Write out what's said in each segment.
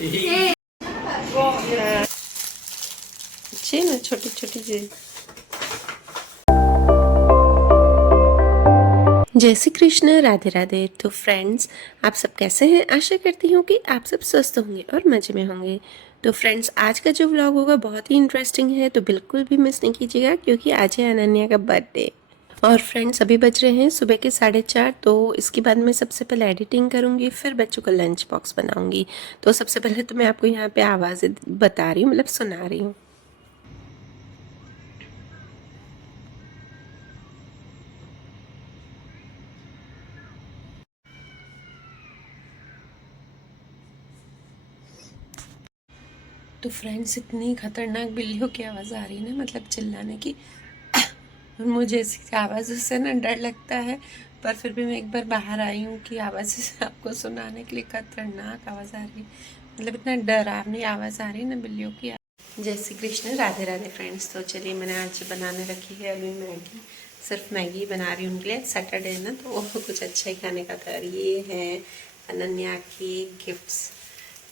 अच्छी ना छोटी छोटी चीज। जय श्री कृष्ण, राधे राधे। तो फ्रेंड्स, आप सब कैसे हैं? आशा करती हूँ कि आप सब स्वस्थ होंगे और मज़े में होंगे। तो फ्रेंड्स, आज का जो व्लॉग होगा बहुत ही इंटरेस्टिंग है, तो बिल्कुल भी मिस नहीं कीजिएगा क्योंकि आज है अनन्या का बर्थडे। और फ्रेंड्स, अभी बज रहे हैं सुबह के 4:30। तो इसके बाद मैं सबसे पहले एडिटिंग करूँगी, फिर बच्चों का लंच बॉक्स बनाऊँगी। तो सबसे पहले तो मैं आपको यहाँ पे आवाज़ें बता रही हूँ, मतलब सुना रही हूँ। तो फ्रेंड्स, इतनी खतरनाक बिल्लियों की आवाज़ आ रही है ना, मतलब चिल्लाने की। और मुझे इसकी आवाज़ से ना डर लगता है, पर फिर भी मैं एक बार बाहर आई हूँ कि आवाज़ से आपको सुनाने के लिए। खतरनाक आवाज़ आ रही है, मतलब इतना डरावनी आवाज़ आ रही है ना बिल्लियों की। जय श्री कृष्ण, राधे राधे फ्रेंड्स। तो चलिए, मैंने आज बनाने रखी है अभी मैगी। सिर्फ मैगी बना रही हूँ उनके लिए। सैटरडे है ना, तो कुछ अच्छा ही खाने का था। ये है अनन्या की गिफ्ट्स।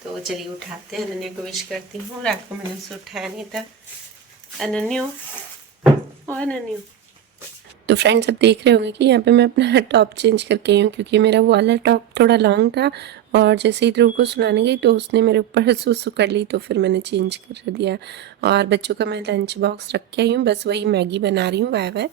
तो चलिए उठाते हैं, अनन्या को विश करती हूँ। रात को मैंने उसे उठाया नहीं था। अनन्या, ओ अनन्या। तो फ्रेंड्स, अब देख रहे होंगे कि यहाँ पे मैं अपना टॉप चेंज करके आई हूँ क्योंकि मेरा वो वाला टॉप थोड़ा लॉन्ग था। और जैसे ही ध्रुव को सुनाने गई तो उसने मेरे ऊपर सुसु कर ली, तो फिर मैंने चेंज कर दिया। और बच्चों का मैं लंच बॉक्स रख के आई हूँ, बस वही मैगी बना रही हूँ वाय वाय।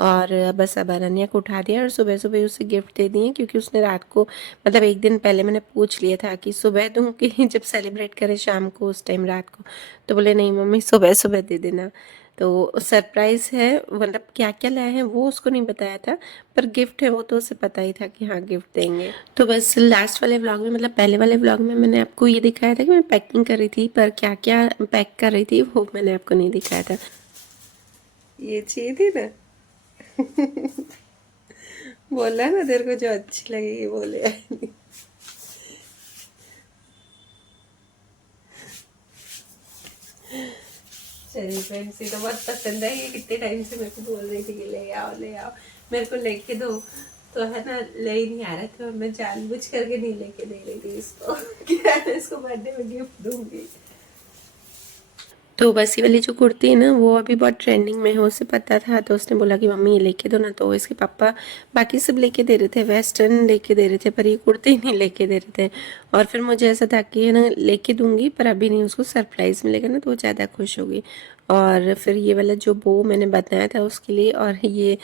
और बस अब अनन्या को उठा दिया और सुबह सुबह उसे गिफ्ट दे दिए क्योंकि उसने रात को, मतलब एक दिन पहले मैंने पूछ लिया था कि सुबह दूँ कि जब सेलिब्रेट करें शाम को, उस टाइम रात को। तो बोले नहीं मम्मी, सुबह सुबह दे देना। तो सरप्राइज़ है, मतलब क्या क्या लाए हैं वो उसको नहीं बताया था, पर गिफ्ट है वो तो उसे पता ही था कि हाँ गिफ्ट देंगे। तो बस लास्ट वाले व्लॉग में, मतलब पहले वाले व्लॉग में मैंने आपको ये दिखाया था कि मैं पैकिंग कर रही थी, पर क्या क्या पैक कर रही थी वो मैंने आपको नहीं दिखाया था। ये चाहिए थी ना। बोला ना तेरे को जो अच्छी लगेगी बोले। चलिए फ्रेंड्स, ये तो बहुत पसंद है। ये कितने टाइम से मेरे को बोल रही थी कि ले आओ ले आओ, मेरे को लेके दो। तो है ना, ले ही नहीं आ रहा था। मैं जानबूझ करके नहीं लेके दे रही थी इसको। क्या इसको बर्थडे में गिफ्ट दूंगी। तो बस ये वाली जो कुर्ती है ना, वो अभी बहुत ट्रेंडिंग में है, उसे पता था। तो उसने बोला कि मम्मी ये लेके दो ना। तो इसके पापा बाकी सब लेके दे रहे थे, वेस्टर्न लेके दे रहे थे, पर ये कुर्ती नहीं लेके दे रहे थे। और फिर मुझे ऐसा था कि है ना, लेके दूंगी पर अभी नहीं, उसको सरप्राइज़ मिलेगा ना तो वो ज़्यादा खुश होगी। और फिर ये वाला जो बो मैंने बनाया था उसके लिए, और ये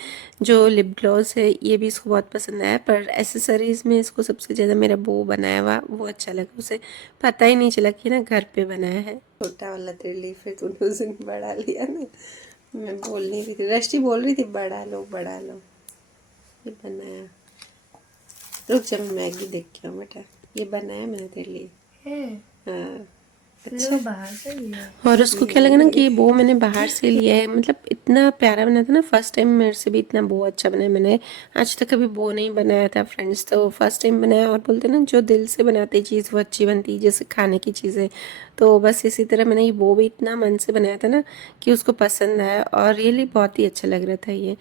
जो लिप ग्लॉस है ये भी इसको बहुत पसंद आया। पर एसेसरीज़ में इसको सबसे ज़्यादा मेरा बो बनाया हुआ वो अच्छा लगा। उसे पता ही नहीं चला कि ना घर पे बनाया है। छोटा वाला तेरे लिए, फिर तूने उस दिन बड़ा लिया ना। मैं बोल नहीं रही थी, रष्टि बोल रही थी बड़ा लो बड़ा लो। ये बनाया, रुक जा मैं मैगी देख के आऊँ बेटा। ये बनाया मैंने तेरे लिए। हाँ अच्छा। बाहर से लिया। और उसको क्या लगा ना कि ये बो मैंने बाहर से लिया है, मतलब इतना प्यारा बना था ना। फर्स्ट टाइम मेरे से भी इतना बो अच्छा बनाया। मैंने आज तक कभी बो नहीं बनाया था फ्रेंड्स, तो फर्स्ट टाइम बनाया। और बोलते ना, जो दिल से बनाते चीज़ वो अच्छी बनती है, जैसे खाने की चीज़ें। तो बस इसी तरह मैंने ये बो भी इतना मन से बनाया था ना कि उसको पसंद आया, और रियली बहुत ही अच्छा लग रहा था ये।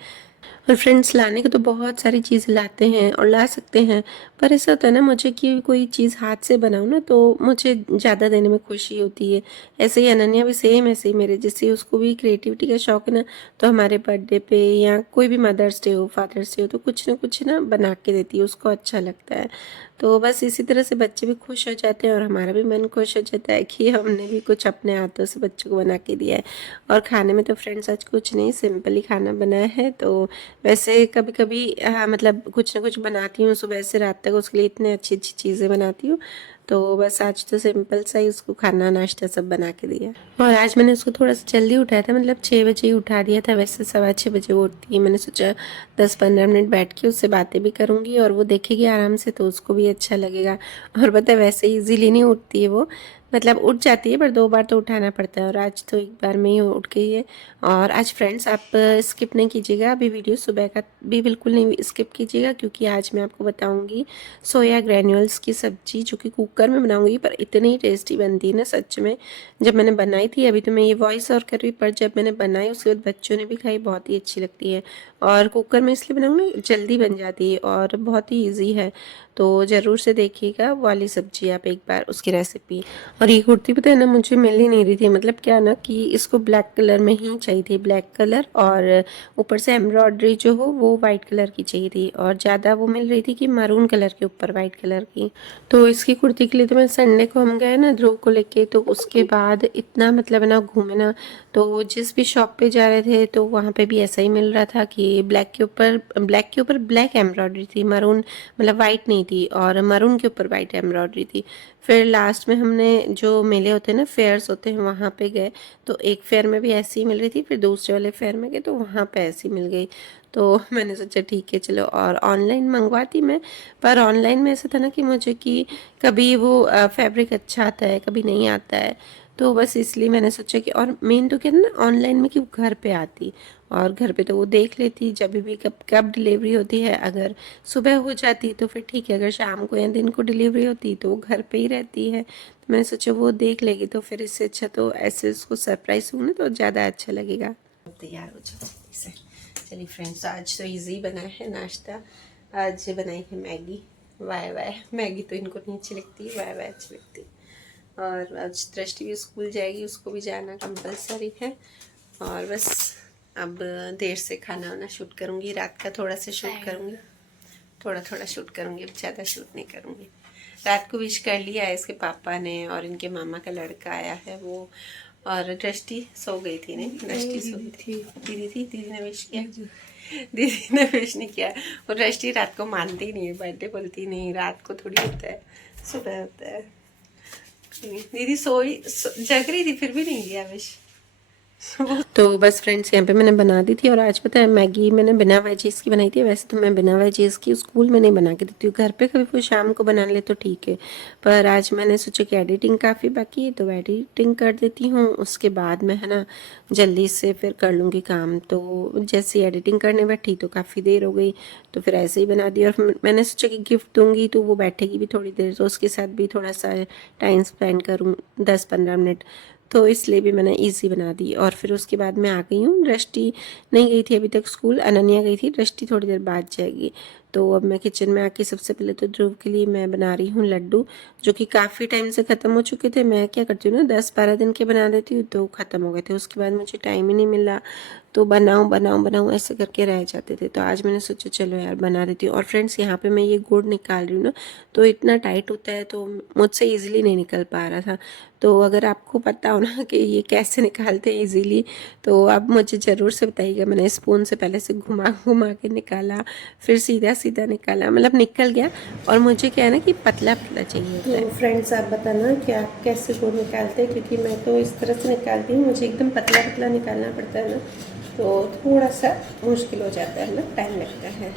और फ्रेंड्स, लाने को तो बहुत सारी चीज़ें लाते हैं और ला सकते हैं, पर ऐसा होता है ना मुझे कि कोई चीज़ हाथ से बनाऊँ ना तो मुझे ज़्यादा देने में खुशी होती है। ऐसे ही अनन्या भी सेम ऐसे ही मेरे जैसे, उसको भी क्रिएटिविटी का शौक है ना। तो हमारे बर्थडे पे या कोई भी मदर्स डे हो, फादर्स डे हो, तो कुछ ना बना के देती है, उसको अच्छा लगता है। तो बस इसी तरह से बच्चे भी खुश हो जाते हैं और हमारा भी मन खुश हो जाता है कि हमने भी कुछ अपने हाथों से बच्चों को बना के दिया है। और खाने में तो फ्रेंड्स आज कुछ नहीं, सिंपल ही खाना बनाया है। तो वैसे कभी कभी मतलब कुछ ना कुछ बनाती हूँ सुबह से रात तक, उसके लिए इतनी अच्छी अच्छी चीज़ें बनाती हूँ। तो बस आज तो सिंपल सा ही उसको खाना नाश्ता सब बना के दिया। और आज मैंने उसको थोड़ा सा जल्दी उठाया था, मतलब 6 बजे ही उठा दिया था। वैसे 6:15 बजे वो उठती है। मैंने सोचा 10-15 मिनट बैठ के उससे बातें भी करूँगी और वो देखेगी आराम से, तो उसको भी अच्छा लगेगा। और पता है, वैसे ईजीली नहीं उठती है वो, मतलब उठ जाती है पर 2 बार तो उठाना पड़ता है, और आज तो एक बार में ही उठ गई है। और आज फ्रेंड्स, आप स्किप नहीं कीजिएगा, अभी वीडियो सुबह का भी बिल्कुल नहीं स्किप कीजिएगा, क्योंकि आज मैं आपको बताऊंगी सोया ग्रैन्यूल्स की सब्जी, जो कि कुकर में बनाऊंगी, पर इतनी टेस्टी बनती है ना सच में। जब मैंने बनाई थी, अभी तो मैं ये वॉइस और कर रही, पर जब मैंने बनाई उसके बाद बच्चों ने भी खाई, बहुत ही अच्छी लगती है। और कुकर में इसलिए बनाऊँ ना, जल्दी बन जाती है और बहुत ही ईजी है। तो ज़रूर से देखिएगा वो वाली सब्जी आप एक बार, उसकी रेसिपी। और ये कुर्ती पता है ना, मुझे मिल ही नहीं रही थी। मतलब क्या ना कि इसको ब्लैक कलर में ही चाहिए थी, ब्लैक कलर, और ऊपर से एम्ब्रॉयडरी जो हो वो वाइट कलर की चाहिए थी, और ज़्यादा वो मिल रही थी कि मैरून कलर के ऊपर वाइट कलर की। तो इसकी कुर्ती के लिए तो मैं संडे को हम गए ना ध्रुव को लेके, तो उसके बाद इतना मतलब ना घूमे ना, तो जिस भी शॉप पे जा रहे थे तो वहाँ पे भी ऐसा ही मिल रहा था कि ब्लैक के ऊपर ब्लैक एम्ब्रॉयडरी थी, मरून मतलब वाइट नहीं थी, और मरून के ऊपर वाइट एम्ब्रॉयडरी थी। फिर लास्ट में हमने जो मेले होते हैं ना, फेयर्स होते हैं, वहाँ पे गए, तो एक फेयर में भी ऐसी ही मिल रही थी, फिर दूसरे वाले फेयर में गए तो वहाँ पे ऐसी मिल गई। तो मैंने सोचा ठीक है चलो, और ऑनलाइन मंगवाती मैं, पर ऑनलाइन में ऐसा था ना कि मुझे कि कभी वो फैब्रिक अच्छा आता है, कभी नहीं आता है। तो बस इसलिए मैंने सोचा कि, और मेन तो क्या है ना ऑनलाइन में, कि वो घर पे आती, और घर पे तो वो देख लेती जब भी कब कब डिलीवरी होती है। अगर सुबह हो जाती तो फिर ठीक है, अगर शाम को या दिन को डिलीवरी होती तो वो घर पे ही रहती है। तो मैंने सोचा वो देख लेगी, तो फिर इससे अच्छा तो ऐसे उसको सरप्राइज दूँ ना तो ज़्यादा अच्छा लगेगा। तैयार हो जाओ इसे। चलिए फ्रेंड्स, आज तो इजी बना है नाश्ता। आज बनाई है मैगी। वाह वाह, मैगी तो इनको नहीं अच्छी लगती, वाह वाह अच्छी लगती। और आज दृष्टि भी स्कूल जाएगी, उसको भी जाना कंपलसरी है। और बस अब देर से खाना वाना शूट करूँगी, रात का थोड़ा सा शूट करूँगी, थोड़ा थोड़ा शूट करूँगी, अब ज़्यादा शूट नहीं करूँगी। रात को विश कर लिया है इसके पापा ने, और इनके मामा का लड़का आया है वो, और दृष्टि सो गई थी। नहीं, दृष्टि सो गई थी, दीदी ने विश किया, दीदी ने विश नहीं किया। और दृष्टि रात को मानती नहीं है, बर्थडे बोलती नहीं, रात को थोड़ी होता है, सुबह होता है। दीदी जग रही थी फिर भी नहीं किया विश। तो बस फ्रेंड्स, यहाँ पे मैंने बना दी थी। और आज पता है मैगी मैंने बिना वेजीज की बनाई थी। वैसे तो मैं बिना वेजीज की स्कूल में नहीं बना के देती हूँ, घर पे कभी कोई शाम को बना ले तो ठीक है, पर आज मैंने सोचा कि एडिटिंग काफ़ी बाकी है तो एडिटिंग कर देती हूँ, उसके बाद मैं है ना जल्दी से फिर कर लूँगी काम। तो जैसे एडिटिंग करने बैठी तो काफ़ी देर हो गई, तो फिर ऐसे ही बना दी। और मैंने सोचा कि गिफ्ट दूँगी तो वो बैठेगी भी थोड़ी देर, तो उसके साथ भी थोड़ा सा टाइम स्पेंड करूँ 10-15 मिनट, तो इसलिए भी मैंने इजी बना दी। और फिर उसके बाद मैं आ गई हूँ। दृष्टि नहीं गई थी अभी तक स्कूल, अनन्या गई थी, दृष्टि थोड़ी देर बाद जाएगी। तो अब मैं किचन में आके सबसे पहले तो ध्रुव के लिए मैं बना रही हूँ लड्डू, जो कि काफ़ी टाइम से ख़त्म हो चुके थे। मैं क्या करती हूँ ना 10-12 दिन के बना देती हूँ, तो ख़त्म हो गए थे, उसके बाद मुझे टाइम ही नहीं मिला, तो बनाऊँ ऐसे करके रह जाते थे। तो आज मैंने सोचा चलो यार बना देती हूँ। और फ्रेंड्स, यहाँ पे मैं ये गुड़ निकाल रही हूँ ना, तो इतना टाइट होता है तो मुझसे ईजिली नहीं निकल पा रहा था। तो अगर आपको पता हो ना कि ये कैसे निकालते हैं ईजीली, तो आप मुझे ज़रूर से बताइएगा। मैंने स्पून से पहले से घुमा घुमा के निकाला, फिर सीधा सीधा निकाला, मतलब निकल गया। और मुझे क्या है ना कि पतला पतला चाहिए होता है। तो फ्रेंड्स, आप बताना कि आप कैसे गुड़ निकालते हैं, क्योंकि मैं तो इस तरह से निकालती हूँ, मुझे एकदम पतला पतला निकालना पड़ता है ना, तो थोड़ा सा मुश्किल हो जाता है, मतलब टाइम लगता है।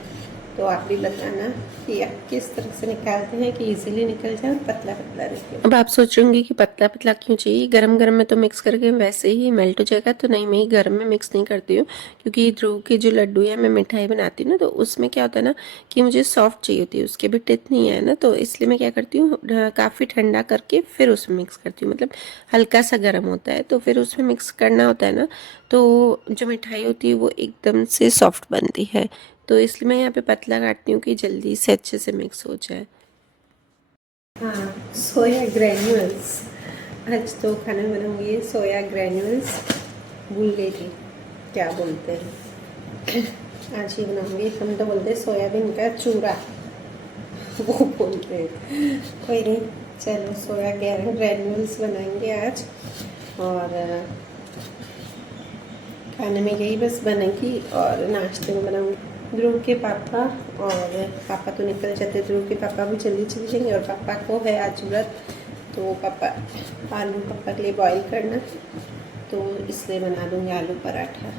तो आप भी बताना कि आप किस तरह से निकालते हैं कि इजीली निकल जाए और पतला पतला निकले। अब आप सोचेंगे कि पतला पतला क्यों चाहिए, गरम गरम में तो मिक्स करके वैसे ही मेल्ट हो जाएगा। तो नहीं, मैं गरम में मिक्स नहीं करती हूँ, क्योंकि ध्रुव के जो लड्डू है मैं मिठाई बनाती हूँ ना, तो उसमें क्या होता है ना कि मुझे सॉफ्ट चाहिए होती है, उसके भी टिथ नहीं है ना, तो इसलिए मैं क्या करती हूँ काफ़ी ठंडा करके फिर उसमें मिक्स करती हूँ। मतलब हल्का सा गर्म होता है तो फिर उसमें मिक्स करना होता है ना, तो जो मिठाई होती है वो एकदम से सॉफ्ट बनती है। तो इसलिए मैं यहाँ पे पतला काटती हूँ कि जल्दी से अच्छे से मिक्स हो जाए। हाँ, सोया ग्रैन्यूल्स, आज तो खाना बनाऊंगी सोया ग्रैन्यूल्स। भूल गई थी क्या बोलते हैं, आज ये बनाऊंगी। हम तो बोलते हैं सोयाबीन का चूरा, वो बोलते हैं। कोई नहीं, चलो सोया ग्रैन्यूल्स बनाएंगे आज। और खाने में यही बस बनेगी, और नाश्ते में बनाऊंगी। ध्रुव के पापा, और पापा तो निकल जाते, ध्रुव के पापा भी जल्दी चले जाएंगे, और पापा को है आज व्रत, तो पापा आलू पापा के लिए बॉईल करना, तो इसलिए बना दूँगी आलू पराठा।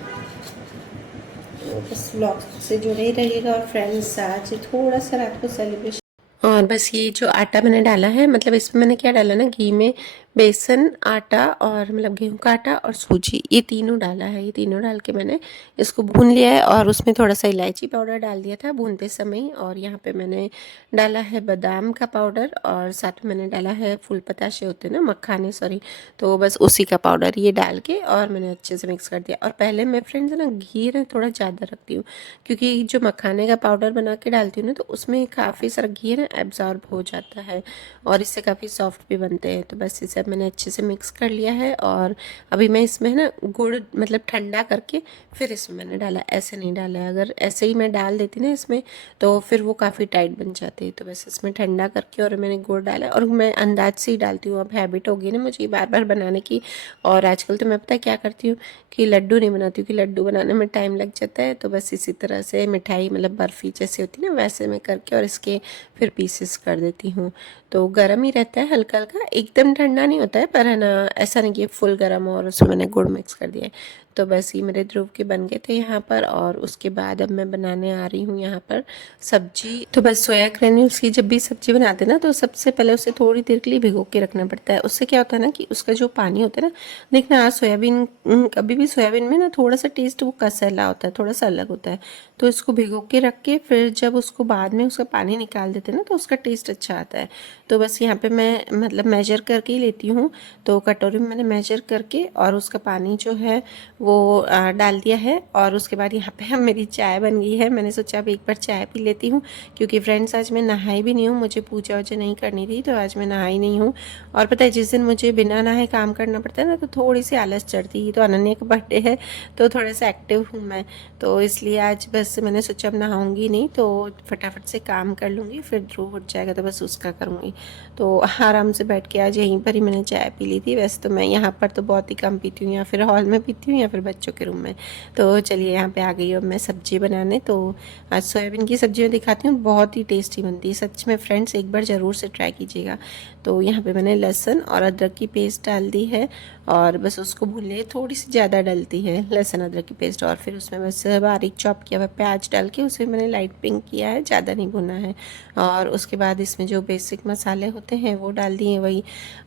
तो बस ब्लॉग से जुड़े ही रहिएगा। और फ्रेंड्स, आज थोड़ा सा रात को सेलिब्रेशन, और बस ये जो आटा मैंने डाला है, मतलब इसमें मैंने क्या डाला ना, घी में बेसन, आटा और मतलब गेहूं का आटा और सूजी, ये तीनों डाला है। ये तीनों डाल के मैंने इसको भून लिया है और उसमें थोड़ा सा इलायची पाउडर डाल दिया था भूनते समय। और यहाँ पे मैंने डाला है बादाम का पाउडर और साथ में मैंने डाला है फूल पताशे होते हैं ना, मखाने सॉरी, तो बस उसी का पाउडर ये डाल के और मैंने अच्छे से मिक्स कर दिया। और पहले मैं फ्रेंड्स ना घी ना थोड़ा ज़्यादा रखती हूँ, क्योंकि जो मखाने का पाउडर बना के डालती हूँ ना तो उसमें काफ़ी सारा घी ना एब्जॉर्ब हो जाता है और इससे काफ़ी सॉफ्ट भी बनते हैं। तो बस इसे मैंने अच्छे से मिक्स कर लिया है और अभी मैं इसमें ना गुड़ मतलब ठंडा करके फिर इसमें मैंने डाला, ऐसे नहीं डाला है। अगर ऐसे ही मैं डाल देती ना इसमें तो फिर वो काफ़ी टाइट बन जाती है। तो बस इसमें ठंडा करके और मैंने गुड़ डाला और मैं अंदाज से ही डालती हूँ। अब हैबिट हो गई ना मुझे बार बार बनाने की। और आजकल तो मैं पता है क्या करती हूँ कि लड्डू नहीं बनाती हूँ, कि लड्डू बनाने में टाइम लग जाता है। तो बस इसी तरह से मिठाई मतलब बर्फ़ी जैसे होती है ना वैसे मैं करके और इसके फिर पीसेस कर देती हूँ। तो गर्म ही रहता है हल्का हल्का, एकदम ठंडा नहीं होता है, पर है ना ऐसा नहीं कि फुल गर्म हो। और उसमें मैंने गुड़ मिक्स कर दिया है। तो बस ये मेरे ध्रुव के बन गए थे यहाँ पर। और उसके बाद अब मैं बनाने आ रही हूँ यहाँ पर सब्जी। तो बस सोया ग्रेन्यूल्स की जब भी सब्जी बनाते हैं ना तो सबसे पहले उसे थोड़ी देर के लिए भिगो के रखना पड़ता है। उससे क्या होता है ना कि उसका जो पानी होता है ना, देखना आज सोयाबीन कभी भी सोयाबीन में ना थोड़ा सा टेस्ट वो कसैला होता है, थोड़ा सा अलग होता है। तो इसको भिगो के रख के फिर जब उसको बाद में उसका पानी निकाल देते हैं ना तो उसका टेस्ट अच्छा आता है। तो बस यहाँ पे मैं मतलब मेजर करके ही लेती हूँ। तो कटोरी में मैंने मेजर करके और उसका पानी जो है वो डाल दिया है। और उसके बाद यहाँ पे मेरी चाय बन गई है। मैंने सोचा अब एक बार चाय पी लेती हूँ, क्योंकि फ्रेंड्स आज मैं नहाई भी नहीं हूँ, मुझे पूजा वूजा नहीं करनी थी तो आज मैं नहाई नहीं हूँ। और पता है जिस दिन मुझे बिना नहाए काम करना पड़ता है ना तो थोड़ी सी आलस चढ़ती है। तो अनन्या का बर्थडे है तो थोड़ा सा एक्टिव हूँ मैं, तो इसलिए आज बस मैंने सोचा अब नहाऊंगी नहीं तो फटाफट से काम कर लूँगी, फिर ध्रुव उठ जाएगा तो बस उसका करूँगी। तो आराम से बैठ के आज यहीं पर ही मैंने चाय पी ली थी। वैसे तो मैं यहाँ पर तो बहुत ही कम पीती हूँ, या फिर हॉल में पीती हूँ या फिर बच्चों के रूम में। तो चलिए यहाँ पे आ गई हूँ अब मैं सब्जी बनाने। तो आज सोयाबीन की सब्जी मैं दिखाती हूँ, बहुत ही टेस्टी बनती है सच में फ्रेंड्स, एक बार ज़रूर से ट्राई कीजिएगा। तो यहाँ पे मैंने लहसुन और अदरक की पेस्ट डाल दी है और बस उसको भून लिया, थोड़ी सी ज़्यादा डलती है लहसुन अदरक की पेस्ट। और फिर उसमें बस बारीक चॉप किया हुआ प्याज डाल के उसे मैंने लाइट पिंक किया है, ज़्यादा नहीं भुना है। और उसके बाद इसमें जो बेसिक मसाले होते हैं वो डाल दिए, वही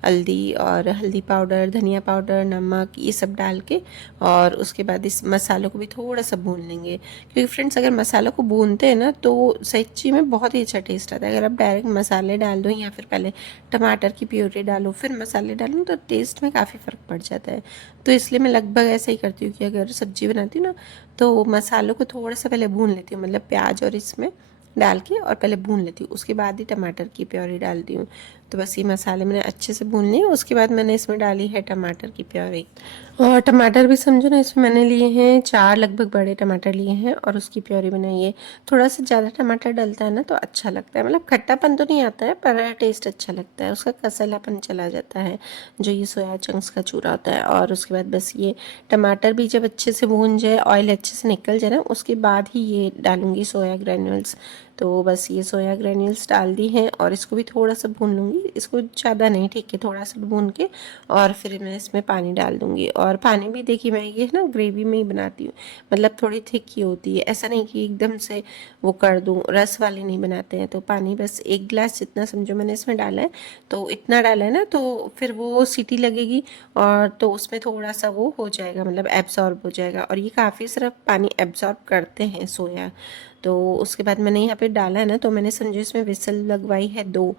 हल्दी और हल्दी पाउडर, धनिया पाउडर, नमक, ये सब डाल के। और उसके बाद इस मसालों को भी थोड़ा सा भून लेंगे, क्योंकि फ्रेंड्स अगर मसालों को भूनते हैं ना तो सच्ची में बहुत ही अच्छा टेस्ट आता है। अगर आप डायरेक्ट मसाले डाल दो या फिर पहले टमाटर की प्यूरी डालो फिर मसाले डालो तो टेस्ट में काफ़ी फ़र्क पड़ जाता है। तो इसलिए मैं लगभग ऐसा ही करती हूँ कि अगर सब्जी बनाती हूँ ना तो मसालों को थोड़ा सा पहले भून लेती हूँ, मतलब प्याज और इसमें डाल के और पहले भून लेती हूँ, उसके बाद ही टमाटर की प्योरी डालती हूँ। तो बस ये मसाले मैंने अच्छे से भून लिए, उसके बाद मैंने इसमें डाली है टमाटर की प्योरी। और टमाटर भी समझो ना इसमें मैंने लिए हैं 4 लगभग बड़े टमाटर लिए हैं और उसकी प्योरी बनाई है। थोड़ा सा ज़्यादा टमाटर डलता है ना तो अच्छा लगता है, मतलब खट्टापन तो नहीं आता है पर टेस्ट अच्छा लगता है, उसका कसलापन चला जाता है जो ये सोया चंक्स का चूरा होता है। और उसके बाद बस ये टमाटर भी जब अच्छे से भून जाए, ऑयल अच्छे से निकल जाए ना, उसके बाद ही ये डालूँगी सोया ग्रैन्यूल्स। तो बस ये सोया ग्रैन्यूल्स डाल दी हैं और इसको भी थोड़ा सा भून लूँगी, इसको ज़्यादा नहीं, ठीक है, थोड़ा सा भून के और फिर मैं इसमें पानी डाल दूँगी। और पानी भी देखिए मैं ये ना ग्रेवी में ही बनाती हूँ, मतलब थोड़ी थिक ही होती है, ऐसा नहीं कि एकदम से वो कर दूँ, रस वाली नहीं बनाते हैं। तो पानी बस 1 गिलास जितना समझो मैंने इसमें डाला है, तो इतना डाला है ना तो फिर वो सीटी लगेगी और तो उसमें थोड़ा सा वो हो जाएगा, मतलब एब्जॉर्ब हो जाएगा। और ये काफ़ी सारा पानी एब्जॉर्ब करते हैं सोया। तो उसके बाद मैंने यहाँ पे डाला है ना तो मैंने समझो इसमें विसल लगवाई है 2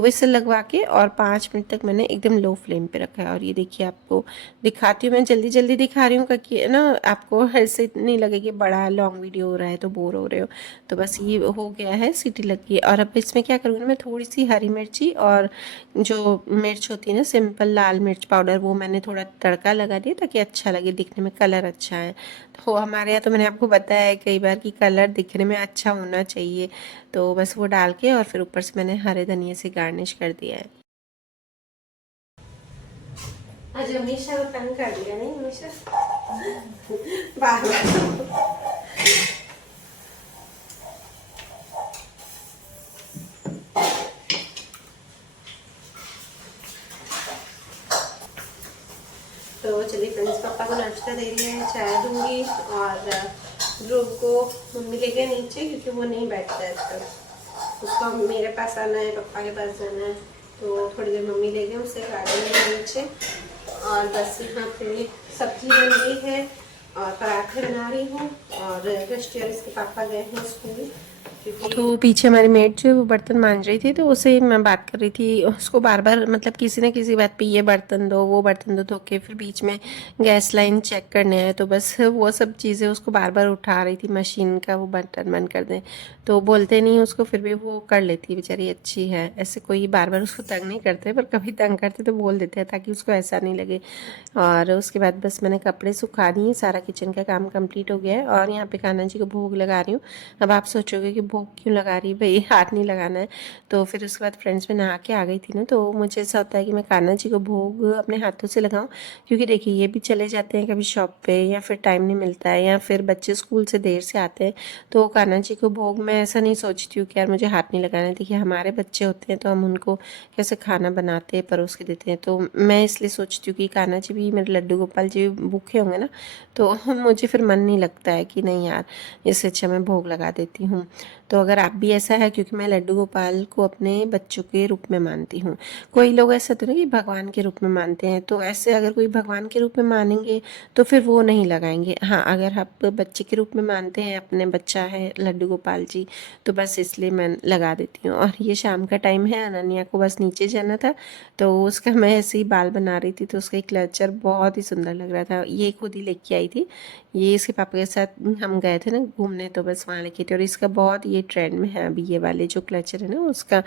विसल लगवा के और 5 मिनट तक मैंने एकदम लो फ्लेम पे रखा है। और ये देखिए आपको दिखाती हूँ, मैं जल्दी जल्दी दिखा रही हूँ क्योंकि ना आपको ऐसे नहीं लगे कि बड़ा लॉन्ग वीडियो हो रहा है तो बोर हो रहे हो। तो बस ये हो गया है, सीटी लग गई। और अब इसमें क्या करूँगी मैं, थोड़ी सी हरी मिर्ची और जो मिर्च होती है ना सिंपल लाल मिर्च पाउडर, वो मैंने थोड़ा तड़का लगा दिया ताकि अच्छा लगे दिखने में, कलर अच्छा है। तो हमारे यहाँ तो मैंने आपको बताया है कई बार कि कलर दिखने में अच्छा होना चाहिए। तो बस वो डाल के और फिर ऊपर से मैंने हरे धनिया से गार्निश कर दिया है। आज हमेशा तंग कर दिया नहीं, हमेशा बार तो चलिए फ्रेंड्स, पापा को नाश्ता दे दिया है, चाय दूंगी। और ध्रुव को मम्मी लेके नीचे क्योंकि वो नहीं बैठता है तक, उसको मेरे पास आना है, पापा के पास जाना है। तो थोड़ी देर मम्मी ले गए उसे गार्डन में नीचे, और बस यहाँ पे सब्जी बन गई है और पराठे बना रही हूँ। और दृष्टि और इसके पापा गए हैं स्कूल। तो पीछे हमारी मेड जो वो बर्तन मांज रही थी, तो उससे मैं बात कर रही थी, उसको बार बार मतलब किसी न किसी बात पे ये बर्तन दो वो बर्तन दो धो के, फिर बीच में गैस लाइन चेक करने आए, तो बस वो सब चीज़ें उसको बार बार उठा रही थी, मशीन का वो बटन बंद कर दें, तो बोलते नहीं उसको, फिर भी वो कर लेती है बेचारी, अच्छी है। ऐसे कोई बार बार उसको तंग नहीं करते, पर कभी तंग करते तो बोल देते हैं ताकि उसको ऐसा नहीं लगे। और उसके बाद बस मैंने कपड़े सुखा दिए, सारा किचन का काम कंप्लीट हो गया है। और यहाँ पे कान्हा जी को भोग लगा रही हूँ। अब आप सोचोगे कि भोग क्यों लगा रही है भाई, हाथ नहीं लगाना है। तो फिर उसके बाद फ्रेंड्स में नहा के आ गई थी ना, तो मुझे ऐसा होता है कि मैं कान्हा जी को भोग अपने हाथों से लगाऊं, क्योंकि देखिए ये भी चले जाते हैं कभी शॉप पे, या फिर टाइम नहीं मिलता है, या फिर बच्चे स्कूल से देर से आते हैं, तो कान्हा जी को भोग मैं ऐसा नहीं सोचती हूँ कि यार मुझे हाथ नहीं लगाना है। देखिए हमारे बच्चे होते हैं तो हम उनको कैसे खाना बनाते हैं, परोस के देते हैं, तो मैं इसलिए सोचती हूँ कि कान्हा जी भी, मेरे लड्डू गोपाल जी भी भूखे होंगे ना, तो मुझे फिर मन नहीं लगता है कि नहीं यार, इससे अच्छा मैं भोग लगा देती हूँ। तो अगर आप भी ऐसा है, क्योंकि मैं लड्डू गोपाल को अपने बच्चों के रूप में मानती हूँ। कोई लोग ऐसा तो नहीं कि भगवान के रूप में मानते हैं, तो ऐसे अगर कोई भगवान के रूप में मानेंगे तो फिर वो नहीं लगाएंगे। हाँ, अगर आप बच्चे के रूप में मानते हैं, अपने बच्चा है लड्डू गोपाल जी, तो बस इसलिए मैं लगा देती हूँ। और ये शाम का टाइम है, अनन्या को बस नीचे जाना था, तो उसका मैं ऐसे ही बाल बना रही थी, तो उसका एक क्लचर बहुत ही सुंदर लग रहा था, ये खुद ही लेके आई थी। ये इसके पापा के साथ हम गए थे ना घूमने, तो बस वहाँ लेके थे। और इसका बहुत ये ट्रेंड में है अभी, ये वाले जो क्लचर है ना उसका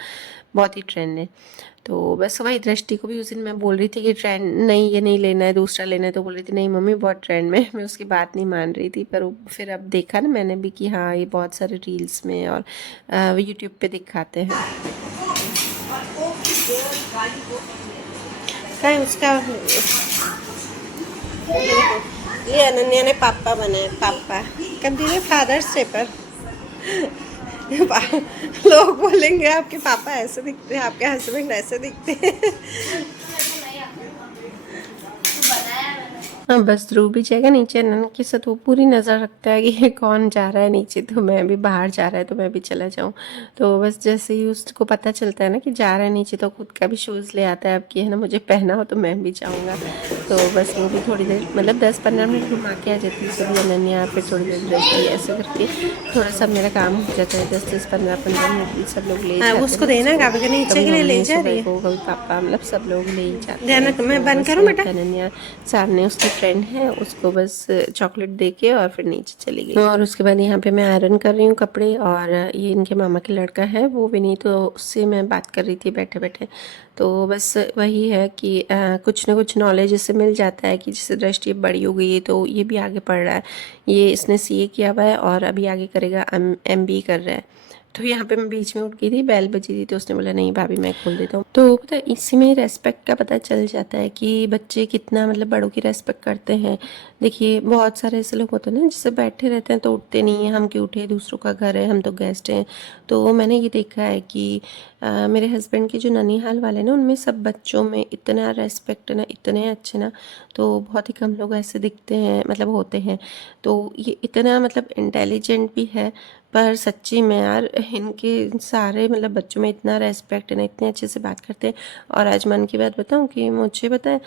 बहुत ही ट्रेंड है। तो बस वही दृष्टि को भी उस दिन मैं बोल रही थी कि ट्रेंड नहीं, ये नहीं लेना है, दूसरा लेना है, तो बोल रही थी नहीं मम्मी बहुत ट्रेंड में। मैं उसकी बात नहीं मान रही थी, पर फिर अब देखा ना मैंने भी कि हाँ ये बहुत सारे रील्स में और यूट्यूब पे दिखाते हैं। क्या है उसका, ये अनन्या ने पापा बनाए, पापा कभी नहीं, फादर्स डे पर लोग बोलेंगे आपके पापा ऐसे दिखते हैं, आपके हस्बैंड ऐसे दिखते हैं। हाँ बस ध्रुव भी जाएगा नीचे अनन के साथ, वो पूरी नज़र रखता है कि ये कौन जा रहा है नीचे, तो मैं भी बाहर जा रहा है तो मैं भी चला जाऊँ। तो बस जैसे ही उसको पता चलता है ना कि जा रहा है नीचे, तो खुद का भी शूज़ ले आता है अब कि है ना मुझे पहना हो तो मैं भी जाऊँगा। तो बस वो भी थोड़ी देर मतलब 10-15 मिनट घुमा के आ जाती है, कभी अनन्या, फिर थोड़ी देर दृष्टि, ऐसे करके थोड़ा सा मेरा काम हो जाता है। 10-10, 15-15 मिनट सब लोग ले जाते हैं। उसको देना कभी नीचे के लिए ले जा रही है, कभी पापा, मतलब सब लोग ले ही जाते हैं। मैं बंद करूँ बेटा? अनन्या सामने उसकी फ्रेंड है, उसको बस चॉकलेट दे के और फिर नीचे चली गई। और उसके बाद यहाँ पे मैं आयरन कर रही हूँ कपड़े, और ये इनके मामा के लड़का है वो विनीत, तो उससे मैं बात कर रही थी बैठे बैठे। तो बस वही है कि कुछ ना कुछ नॉलेज इससे मिल जाता है कि जैसे दृष्टि बड़ी हो गई है तो ये भी आगे पढ़ रहा है, ये इसने सीए किया हुआ है और अभी आगे करेगा MBA कर रहा है। तो यहाँ पे मैं बीच में उठ गई थी, बेल बजी थी, तो उसने बोला नहीं भाभी मैं खोल देता हूँ। तो पता है इसी में रेस्पेक्ट का पता चल जाता है कि बच्चे कितना मतलब बड़ों की रेस्पेक्ट करते हैं। देखिए बहुत सारे ऐसे लोग होते हैं ना जिससे बैठे रहते हैं तो उठते नहीं हैं, हम क्यों उठे, दूसरों का घर है, हम तो गेस्ट हैं। तो मैंने ये देखा है कि मेरे हस्बैंड के जो ननिहाल वाले ना, उनमें सब बच्चों में इतना रेस्पेक्ट ना, इतने अच्छे ना, तो बहुत ही कम लोग ऐसे दिखते हैं, मतलब होते हैं। तो ये इतना मतलब इंटेलिजेंट भी है, पर सच्ची में यार इनके सारे मतलब बच्चों में इतना रेस्पेक्ट है ना, इतने अच्छे से बात करते हैं। और आज मन की बात बताऊं कि मुझे पता है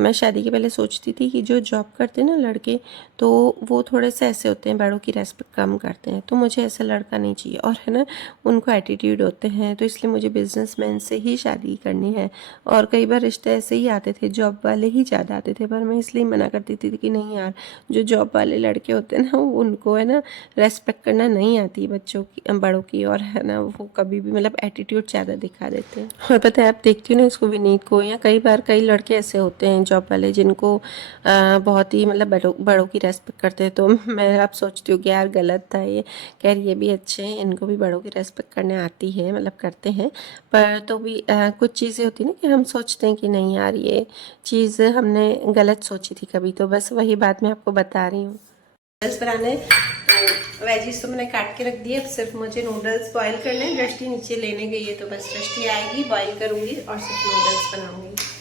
मैं शादी के पहले सोचती थी कि जो जॉब करते हैं ना लड़के, तो वो थोड़े से ऐसे होते हैं, बड़ों की रेस्पेक्ट कम करते हैं, तो मुझे ऐसा लड़का नहीं चाहिए। और है ना उनको एटीट्यूड होते हैं, तो इसलिए मुझे बिजनेसमैन से ही शादी करनी है। और कई बार रिश्ते ऐसे ही आते थे, जॉब वाले ही ज़्यादा आते थे, पर मैं इसलिए मना करती थी कि नहीं यार, जो जॉब वाले लड़के होते हैं ना उनको है ना रेस्पेक्ट करना नहीं आती बच्चों की, बड़ों की, और है ना वो कभी भी मतलब एटीट्यूड ज़्यादा दिखा देते हैं। और पता है आप देखती हो ना इसको, विनीत को, या कई बार कई लड़के ऐसे होते हैं जॉब वाले जिनको बहुत ही मतलब बड़ों की रेस्पेक्ट करते हैं। तो मैं अब सोचती हूँ कि यार गलत था ये, खैर ये भी अच्छे हैं, इनको भी बड़ों की रेस्पेक्ट करने आती है, मतलब करते हैं। पर तो भी कुछ चीज़ें होती हैं ना कि हम सोचते हैं कि नहीं यार ये चीज़ हमने गलत सोची थी कभी, तो बस वही बात मैं आपको बता रही हूँ। नूडल्स बनाने, तो वेजिस तो मैंने काट के रख दिए, अब सिर्फ मुझे नूडल्स बॉईल करने हैं। दृष्टि नीचे लेने गई है, तो बस दृष्टि आएगी, बॉईल करूँगी और सिर्फ नूडल्स बनाऊँगी।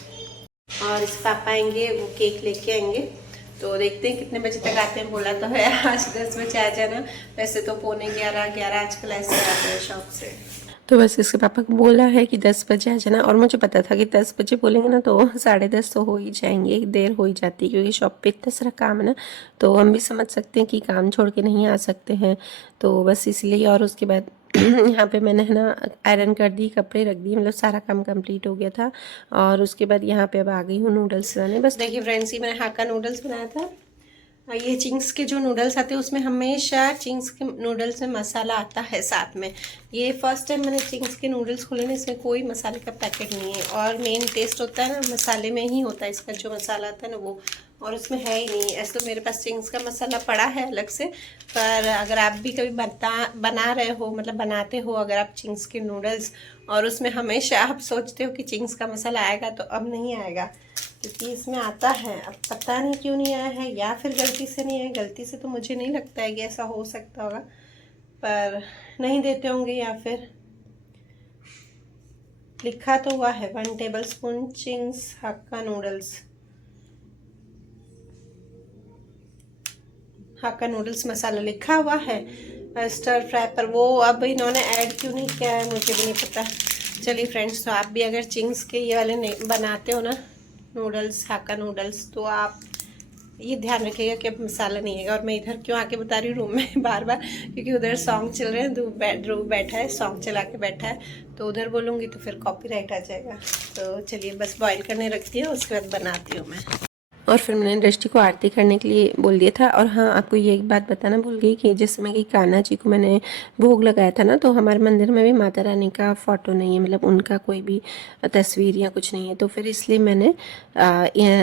और इस पापा आएंगे, वो केक लेके आएंगे, तो देखते हैं कितने बजे तक आते हैं। बोला तो है आज 10 बजे आ जाना, वैसे तो 11:45 आजकल ऐसे आते हैं शॉप से। तो बस इसके पापा को बोला है कि 10 बजे आ जाना, और मुझे पता था कि 10 बजे बोलेंगे ना तो 10:30 तो हो ही जाएंगे, देर हो ही जाती है क्योंकि शॉप पे इतना सारा काम है ना, तो हम भी समझ सकते हैं कि काम छोड़ के नहीं आ सकते हैं। तो बस इसलिए, और उसके बाद यहाँ पे मैंने है ना आयरन कर दी, कपड़े रख दिए, मतलब सारा काम कंप्लीट हो गया था। और उसके बाद यहाँ पे अब आ गई हूँ नूडल्स बनाने। बस देखिए फ्रेंड्स, ये मैंने हाक्का नूडल्स बनाया था। ये चिंग्स के जो नूडल्स आते हैं उसमें हमेशा चिंग्स के नूडल्स में मसाला आता है साथ में। ये फर्स्ट टाइम मैंने चिंग्स के नूडल्स खोले ना, इसमें कोई मसाले का पैकेट नहीं है, और मेन टेस्ट होता है ना मसाले में ही होता है, इसका जो मसाला आता है ना वो, और उसमें है ही नहीं। ऐसे तो मेरे पास चिंग्स का मसाला पड़ा है अलग से, पर अगर आप भी कभी बना रहे हो, मतलब बनाते हो अगर आप चिंग्स के नूडल्स, और उसमें हमेशा आप सोचते हो कि चिंग्स का मसाला आएगा, तो अब नहीं आएगा, क्योंकि इसमें आता है। अब पता नहीं क्यों नहीं आया है, या फिर गलती से नहीं आया। गलती से तो मुझे नहीं लगता है कि ऐसा हो सकता होगा, पर नहीं देते होंगे, या फिर लिखा तो हुआ है 1 टेबलस्पून चिंग्स हक्का नूडल्स, हक्का नूडल्स मसाला लिखा हुआ है स्टर फ्राई पर। वो अब इन्होंने ऐड क्यों नहीं किया है मुझे भी नहीं पता। चलिए फ्रेंड्स, तो आप भी अगर चिंग्स के ये वाले बनाते हो ना नूडल्स, हक्का नूडल्स, तो आप ये ध्यान रखिएगा कि अब मसाला नहीं आएगा। और मैं इधर क्यों आके बता रही हूँ रूम में बार बार, क्योंकि उधर सॉन्ग चल रहे हैं, ध्रुव बैठा है सॉन्ग चला के बैठा है, तो उधर बोलूँगी तो फिर कॉपीराइट आ जाएगा। तो चलिए बस बॉईल करने रखती हूँ, उसके बाद बनाती हूँ मैं। और फिर मैंने दृष्टि को आरती करने के लिए बोल दिया था। और हाँ, आपको ये एक बात बताना भूल गई कि जिस समय कि कान्हा जी को मैंने भोग लगाया था ना, तो हमारे मंदिर में भी माता रानी का फ़ोटो नहीं है, मतलब उनका कोई भी तस्वीर या कुछ नहीं है, तो फिर इसलिए मैंने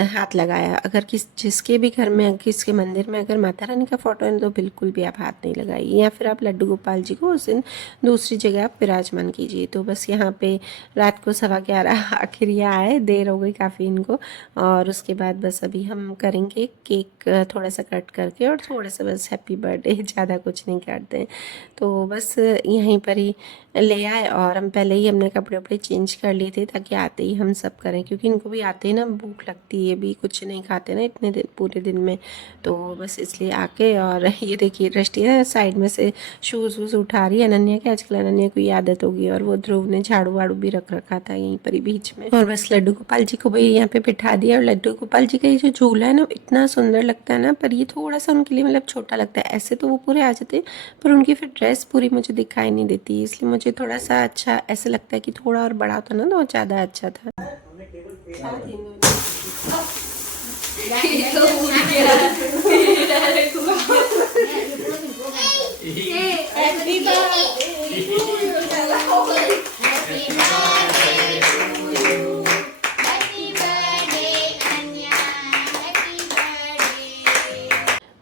हाथ लगाया। अगर जिसके भी घर में, किसके मंदिर में अगर माता रानी का फ़ोटो है तो बिल्कुल भी आप हाथ नहीं लगाइए, या फिर आप लड्डू गोपाल जी को उस दिन दूसरी जगह आप विराजमान कीजिए। तो बस यहाँ पे रात को 11:15 आखिर ये आए, देर हो गई काफ़ी इनको। और उसके बाद बस अभी हम करेंगे केक थोड़ा सा कट करके, और थोड़ा सा बस हैप्पी बर्थडे, ज़्यादा कुछ नहीं करते हैं। तो बस यहीं पर ही ले आए, और हम पहले ही हमने कपड़े वपड़े चेंज कर लिए थे ताकि आते ही हम सब करें, क्योंकि इनको भी आते ही ना भूख लगती है, भी कुछ नहीं खाते ना इतने दिन पूरे दिन में। तो बस इसलिए आके, और ये देखिए दृष्टि है साइड में से शूज़ वूज़ उठा रही है अनन्या के। आजकल अनन्या को ये आदत होगी, और वो ध्रुव ने झाड़ू वाड़ू भी रख रखा था यहीं पर ही बीच में। और बस लड्डू गोपाल जी को भी यहाँ पे बिठा दिया। और लड्डू गोपाल जी का ये जो झूला है ना इतना सुंदर लगता है ना, पर ये थोड़ा सा उनके लिए मतलब छोटा लगता है। ऐसे तो वो पूरे आ जाते हैं, पर उनकी फिर ड्रेस पूरी मुझे दिखाई नहीं देती, इसलिए मुझे थोड़ा सा अच्छा ऐसा लगता है कि थोड़ा और बड़ा होता ना तो ज़्यादा अच्छा था।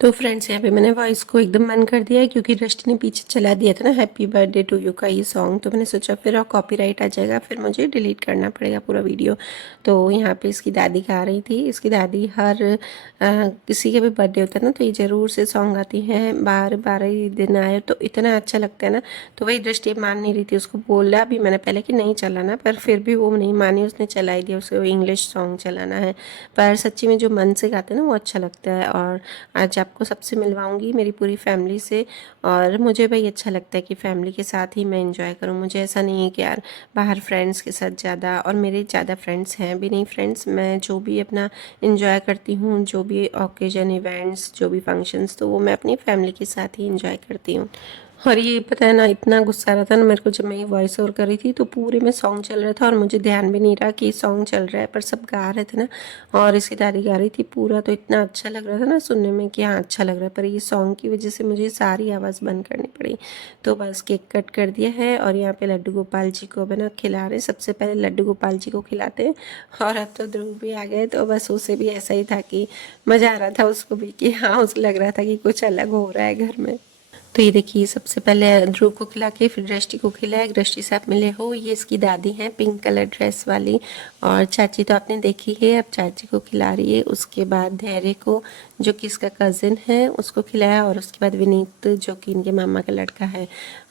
तो फ्रेंड्स, यहाँ पे मैंने वॉइस को एकदम बंद कर दिया है, क्योंकि दृष्टि ने पीछे चला दिया था ना हैप्पी बर्थडे टू यू का ये सॉन्ग, तो मैंने सोचा फिर कॉपीराइट आ जाएगा, फिर मुझे डिलीट करना पड़ेगा पूरा वीडियो। तो यहाँ पे इसकी दादी गा रही थी। इसकी दादी हर किसी का भी बर्थडे होता है ना तो ये ज़रूर से सॉन्ग गाती हैं, 12 ही दिन आए, तो इतना अच्छा लगता है ना। तो वही दृष्टि मान नहीं रही थी, उसको बोला भी मैंने पहले कि नहीं चलाना, पर फिर भी वो नहीं मानी, उसने चला ही दिया, उसे इंग्लिश सॉन्ग चलाना है। पर सच्ची में जो मन से गाते हैं ना वो अच्छा लगता है। और आज आपको सबसे मिलवाऊंगी मेरी पूरी फैमिली से, और मुझे भाई अच्छा लगता है कि फैमिली के साथ ही मैं इंजॉय करूं। मुझे ऐसा नहीं है कि यार बाहर फ्रेंड्स के साथ ज़्यादा, और मेरे ज़्यादा फ्रेंड्स हैं भी नहीं। फ्रेंड्स मैं जो भी अपना इंजॉय करती हूँ, जो भी ओकेजन इवेंट्स, जो भी फंक्शंस, तो वो मैं अपनी फैमिली के साथ ही इंजॉय करती हूँ। और ये पता है ना, इतना गुस्सा आ रहा था ना मेरे को जब मैं ये वॉइस ओवर कर रही थी, तो पूरे में सॉन्ग चल रहा था और मुझे ध्यान भी नहीं रहा कि सॉन्ग चल रहा है, पर सब गा रहे थे ना, और इसकी दादी गा रही थी पूरा, तो इतना अच्छा लग रहा था ना सुनने में कि हाँ अच्छा लग रहा है। पर ये सॉन्ग की वजह से मुझे सारी आवाज़ बंद करनी पड़ी। तो बस केक कट कर दिया है, और यहाँ पे लड्डू गोपाल जी को बना खिला रहे। सबसे पहले लड्डू गोपाल जी को खिलाते हैं, और अब तो ध्रुव भी आ गए, तो बस उसे भी ऐसा ही था कि मज़ा आ रहा था उसको भी, कि हाँ उसको लग रहा था कि कुछ अलग हो रहा है घर में। तो ये देखिए, सबसे पहले ध्रुव को खिला के फिर दृष्टि को खिलाया। दृष्टि से आप मिले हो, ये इसकी दादी हैं पिंक कलर ड्रेस वाली, और चाची तो आपने देखी है, अब चाची को खिला रही है। उसके बाद धैर्य को, जो कि इसका कज़न है, उसको खिलाया। और उसके बाद विनीत, जो कि इनके मामा का लड़का है।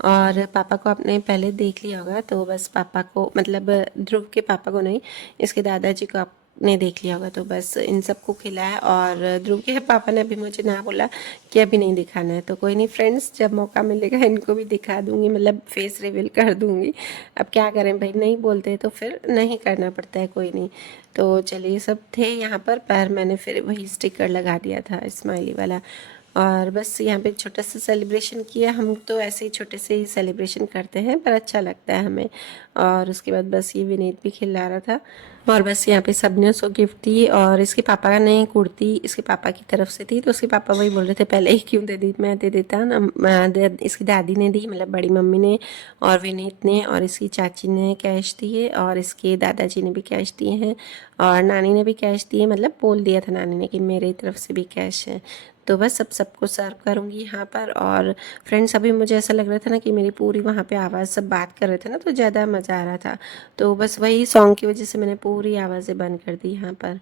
और पापा को आपने पहले देख लिया होगा, तो बस पापा को, मतलब ध्रुव के पापा को नहीं, इसके दादाजी को आप ने देख लिया होगा। तो बस इन सबको खिलाया और ध्रुव के पापा ने अभी मुझे ना बोला कि अभी नहीं दिखाना है, तो कोई नहीं फ्रेंड्स, जब मौका मिलेगा इनको भी दिखा दूंगी, मतलब फेस रिवील कर दूंगी। अब क्या करें भाई, नहीं बोलते तो फिर नहीं करना पड़ता है, कोई नहीं। तो चलिए सब थे यहाँ पर मैंने फिर वही स्टिकर लगा दिया था स्माइली वाला। और बस यहाँ पे छोटा सा सेलिब्रेशन किया। हम तो ऐसे ही छोटे से ही सेलिब्रेशन करते हैं, पर अच्छा लगता है हमें। और उसके बाद बस ये विनीत भी खिला रहा था और बस यहाँ पे सबने उसको गिफ्ट दी। और इसके पापा ने कुर्ती इसके पापा की तरफ से थी, तो उसके पापा वही बोल रहे थे पहले ही क्यों दे दी, मैं दे देता ना। इसकी दादी ने दी, मतलब बड़ी मम्मी ने और विनीत ने, और इसकी चाची ने कैश दिए और इसके दादाजी ने भी कैश दिए हैं और नानी ने भी कैश दिए, मतलब बोल दिया था नानी ने कि मेरी तरफ से भी कैश है। तो बस सबको सर्व करूँगी यहाँ पर। और फ्रेंड्स अभी मुझे ऐसा लग रहा था ना कि मेरी पूरी वहाँ पे आवाज़, सब बात कर रहे थे ना तो ज़्यादा मज़ा आ रहा था। तो बस वही सॉन्ग की वजह से मैंने पूरी आवाज़ें बंद कर दी यहाँ पर।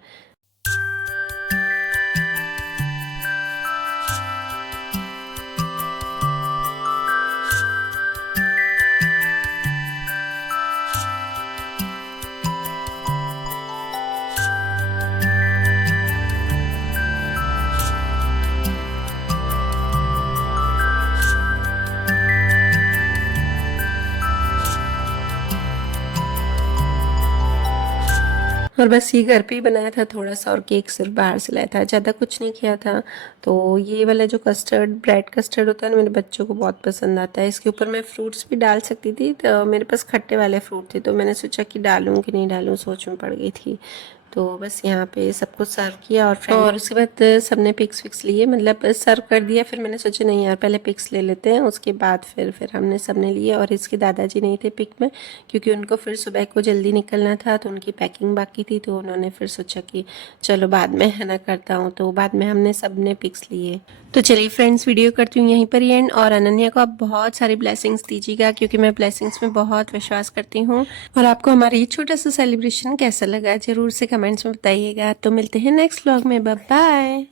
और बस ये घर पे ही बनाया था थोड़ा सा, और केक सिर्फ बाहर से लाया था, ज़्यादा कुछ नहीं किया था। तो ये वाला जो कस्टर्ड, ब्रेड कस्टर्ड होता है ना, मेरे बच्चों को बहुत पसंद आता है। इसके ऊपर मैं फ्रूट्स भी डाल सकती थी, तो मेरे पास खट्टे वाले फ्रूट थे, तो मैंने सोचा कि डालूँ कि नहीं डालूँ, सोच में पड़ गई थी। तो बस यहाँ पे सबको सर्व किया और उसके बाद सबने पिक्स विक्स लिए, मतलब सर्व कर दिया। फिर मैंने सोचा नहीं यार, पहले पिक्स ले लेते हैं, उसके बाद फिर हमने सबने लिए। और इसके दादाजी नहीं थे पिक में, क्योंकि उनको फिर सुबह को जल्दी निकलना था, तो उनकी पैकिंग बाकी थी, तो उन्होंने फिर सोचा कि चलो बाद में है ना करता हूँ, तो बाद में हमने सबने पिक्स लिए। तो चलिए फ्रेंड्स, वीडियो करती हूँ यहीं पर ही एंड। और अनन्या को आप बहुत सारी ब्लेसिंग्स दीजिएगा, क्योंकि मैं ब्लेसिंग्स में बहुत विश्वास करती हूँ। और आपको हमारा ये छोटा सा सेलिब्रेशन कैसा लगा, जरूर से कमेंट्स में बताइएगा। तो मिलते हैं नेक्स्ट व्लॉग में, बाय बाय।